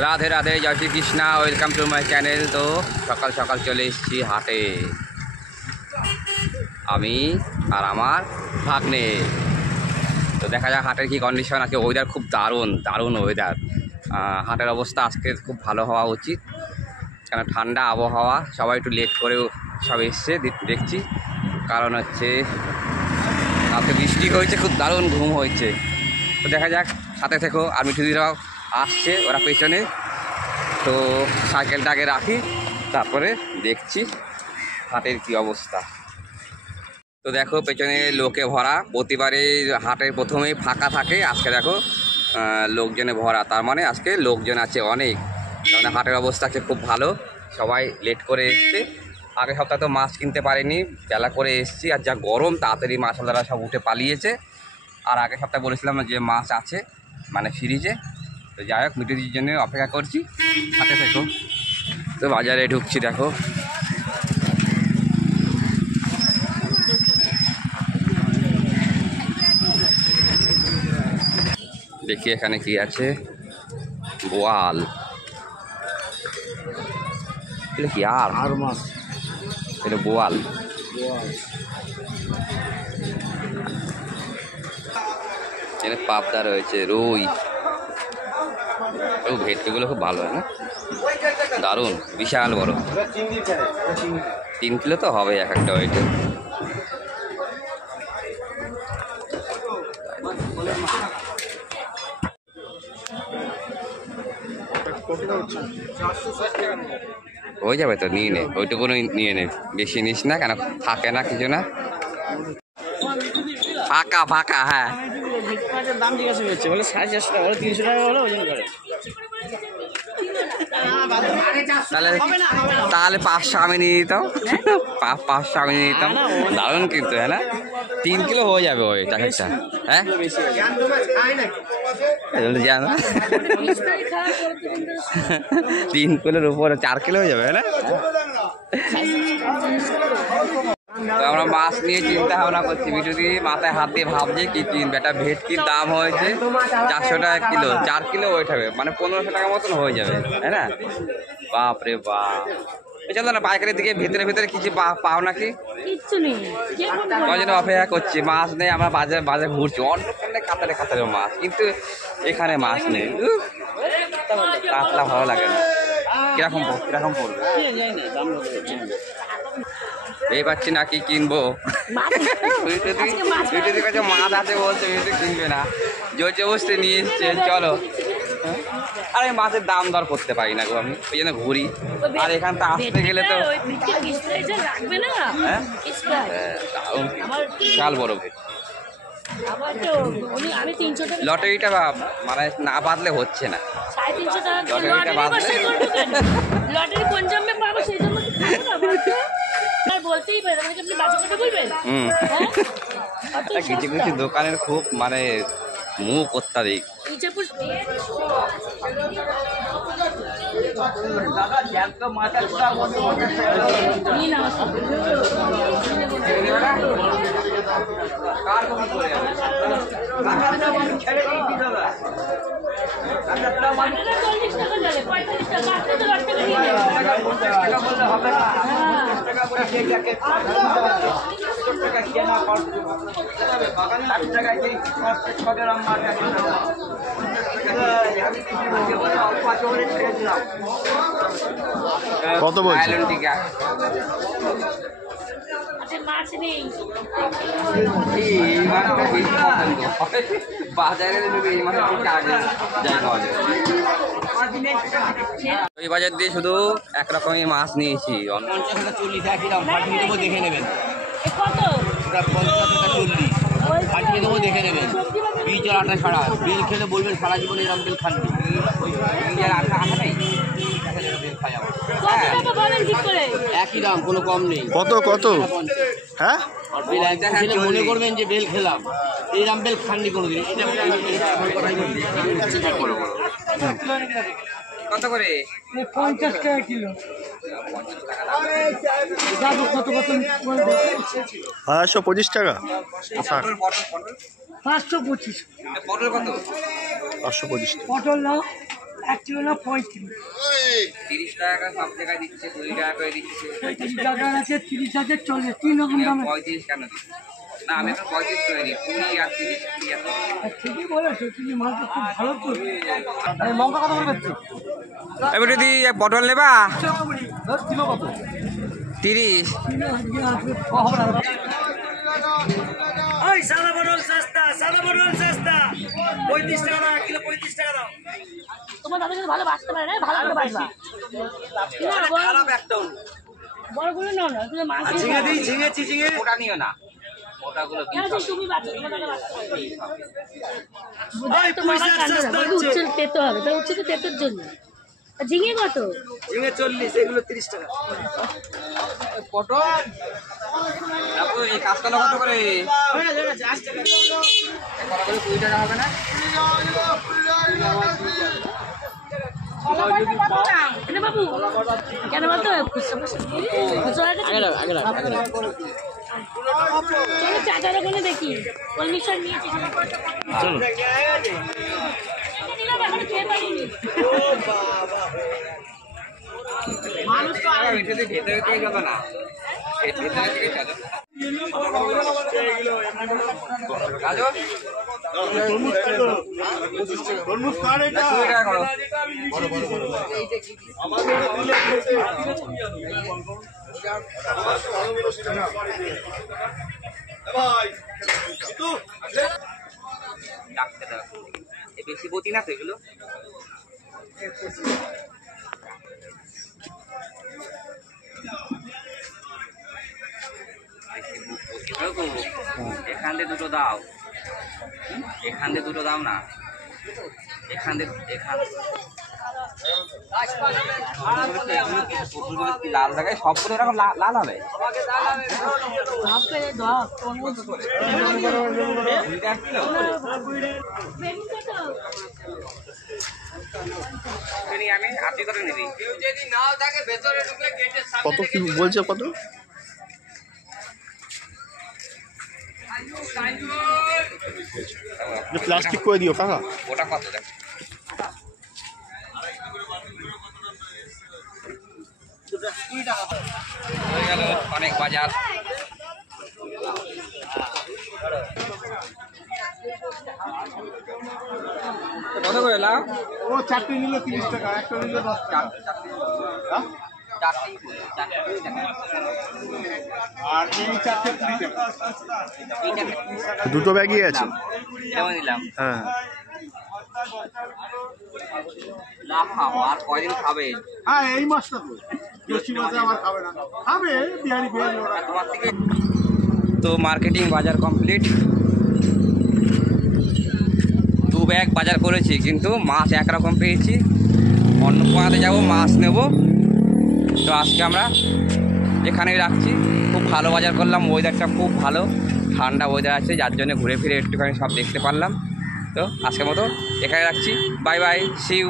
রাধে রাধে, জয় Shri Krishna, welcome to my channel. তো সকাল সকাল চলে এসেছি হাটে, আমি আর আমার ভাগ্নে। তো দেখা যাক হাটের কি কন্ডিশন আছে। ওয়েদার খুব দারুণ দারুণ ওয়েদার। হাটের অবস্থা আজকে খুব ভালো হওয়া উচিত, কারণ ঠান্ডা আবহাওয়া। সবাই একটু লেট করেও সব এসছে দেখছি, কারণ হচ্ছে আজকে বৃষ্টি হয়েছে, খুব দারুণ ঘুম হয়েছে। তো দেখা যাক, সাথে থেকেও। আর মিঠুদিরাও আসছে, ওরা পেছনে। তো সাইকেলটা আগে রাখি, তারপরে দেখছি হাটের কি অবস্থা। তো দেখো পেছনে লোকে ভরা, প্রতিবারে হাটের প্রথমেই ফাঁকা থাকে, আজকে দেখো লোকজনে ভরা। তার মানে আজকে লোকজন আছে অনেক, কারণ হাটের অবস্থা আছে খুব ভালো। সবাই লেট করে এসছে। আগের সপ্তাহে তো মাছ কিনতে পারিনি, বেলা করে এসছি। আর যা গরম, তাড়াতাড়ি মাছওয়ালারা সব উঠে পালিয়েছে। আর আগের সপ্তাহে বলেছিলাম যে মাছ আছে মানে ফ্রিজে। তো যাই হোক, মিঠুদির জন্য অপেক্ষা করছি, সাথে থেকো। তো বাজারে ঢুকছি, দেখো দেখি এখানে কি আছে। বোয়াল, এটা কি আর মাছ? এটা বোয়াল। এখানে পাবদা রয়েছে, রুই, ভেটকিগুলো খুব ভালো হয় না, দারুণ বিশাল বড়। 3 কিলো তো হবে এক একটা ওইটা। হয়ে যাবে তো, নিয়ে নে, ওইটুকুনই নিয়ে নে, বেশি নিস না, কেন থাকে না কিছু না। ফাঁকা ফাঁকা, হ্যাঁ। দাম জিজ্ঞাসা করছে, বলে 450 টাকা, বলে 300 টাকা হলে ওজন করে। তাহলে 500 আমি নিয়ে নিতাম, 500 আমি নিয়ে নিতাম। দারুণ কিন্তু, হ্যাঁ না? 3 কিলো হয়ে যাবে ওই টাকাটা, হ্যাঁ। জানো 3 কিলোর উপরে 4 কিলো হয়ে যাবে, হ্যাঁ না? তো আমরা মাছ নিয়ে চিন্তা ভাবনা করছি। মিঠুদি মাথায় হাত দিয়ে ভাবছে কি কিনবে। একটা ভেটকির দাম হয়েছে 400 টাকা কিলো, 4 কিলো ওয়েট হবে, মানে 1500 টাকা মতন হয়ে যাবে, তাই না? বাপ রে বাপ। চলো না, পাইকারির দিকে ভিতরে ভিতরে কিছু পাও নাকি? কিচ্ছু নেই, ওই জন্য অপেক্ষা করছি। মাছ নেই, আমরা বাজারে ঘুরছি, অন্য কাতারে কাতারে মাছ, কিন্তু এখানে মাছ নেই। কাতলা ভালো লাগে না। কিরকম পড়বে এই পাচ্ছি না, কি কিনবো? মিঠুদির কাছে মাছ আছে বলছে, মিঠুদি কিনবে না, জোর জবরদস্তি নিয়ে এসছে। চলো, আর আমি মাছের দাম দর করতে পারি না গো, আমি ওই জন্য ঘুরি। আর এখান থেকে আসতে গেলে তো বিশাল বড় ভেট। লটারিটা মানে না বাঁধলে হচ্ছে না, লটারিটা বাঁধলে কিছু কিছু দোকানের খুব মানে মুখ অত্যাধিক। কত বলছে? ওই বাজার দিয়ে শুধু একরকমই মাছ নিয়েছি। 40 একই দাম, পাঠিয়ে দেবো, দেখে নেবেন। ওটা 50 টাকা 40, পাঠিয়ে দেবো, দেখে নেবেন। বীজ আর আটা ছাড়া, বেল খেলে বলবেন সারা জীবনে এরকম বেল খাননি। একই দাম, কোনো কম নেই। কত? হ্যাঁ, বেল একদম খেলে মনে করবেন যে বেল খেলাম, এইরকম বেল খাননি কোনোদিন। কত করে? 50 টাকা কিলো। 525 টাকা। 525। পটল কত? 525 টাকা। পটল নাও, 1 কিলো না 35। 30 টাকা করে সব জায়গায় দিচ্ছে, 20 টাকা করে দিচ্ছে। 30 টাকা আছে, 30 আছে, 40, 3 রকম দাম আছে। 35 কেন দিচ্ছে? না আমি এখন 35 করে দিই, 20 আর 30 20 আছে। ঠিকই বলেছো, তুমি মালটা খুব ভালো তো। লঙ্কা কত করে বেচছো? এবার যদি পটল নেবা কিলো কত? 30। ওই সাদা পটল সস্তা, সাদা পটল সস্তা। 35 টাকা দাও, কিলো 35 টাকা দাও। তোমার দাদা কিন্তু ভালো বাঁচতে পারে না, ভালো করে বাঁচবা। খারাপ একদম। বড়গুলো নাও না, তুমি মাছ ঝিঙে দিই, ঝিঙে চিচিঙে। ওটা নিও না, ওটাগুলো কেন যে তুমি বাঁচো, তোমার দাদা বাঁচতে পারে। ওই তো মামা পয়সা কান্দ না, সস্তা বলবে উচ্ছেল পেতে হবে, তাই উচ্ছে তো পেতের জন্য। আর ঝিঙে কত? ঝিঙে 40, এগুলো 30 টাকা। পটল তারপর এই কাঁচকলা কত করে? হয়ে গেছে 80 টাকা। কলা করে 20 টাকা হবে না? কেন বাবু, কেন বলতো খুচরা চলো চাচার ওখানে দেখি, কলমিশন নিয়েছি। চলো। এখন খেয়ে পারিনি। মানুষ তো আর ভেতরে গেল না, ভেতরে থেকে চাদর গাজর 20 টাকা করো। ডাক্তার বেশি বতি না তো এগুলো। এখান দিয়ে দুটো দাও, এখান দিয়ে দুটো দাও না, এখান দিয়ে লাল দেখায় সবগুলো এরকম লাল হবে। আমি আপনি করে নিবি। কত কি বলছে কত? প্লাস্টিক করে দিও কাকা। ওটা কত দেখ? হয়ে গেল অনেক বাজার। কত করে লাও? ও 4টে নিল 30 টাকা, একটা নিল 10 টাকা। হ্যাঁ? আর এই 4টে 30 টাকা। দুটো ব্যাগই আছে। নিলাম। হ্যাঁ না খাবো, আর কয়দিন খাবে? হ্যাঁ এই মাছটা তো জ্যৈষ্ঠী মাসে আমার খাবে না, খাবে বিহারি বিহারি ওরা। তোমার থেকে তো মার্কেটিং বাজার কমপ্লিট। 2 ব্যাগ বাজার করেছি, কিন্তু মাছ একরকম পেয়েছি। অন্য কোয়াতে যাবো, মাছ নেব। তো আজকে আমরা এখানেই রাখছি। খুব ভালো বাজার করলাম, ওয়েদারটা খুব ভালো, ঠান্ডা ওয়েদার আছে, যার জন্য ঘুরে ফিরে একটুখানি সব দেখতে পারলাম। তো আজকের মতো এখানে রাখছি। Bye bye, see you.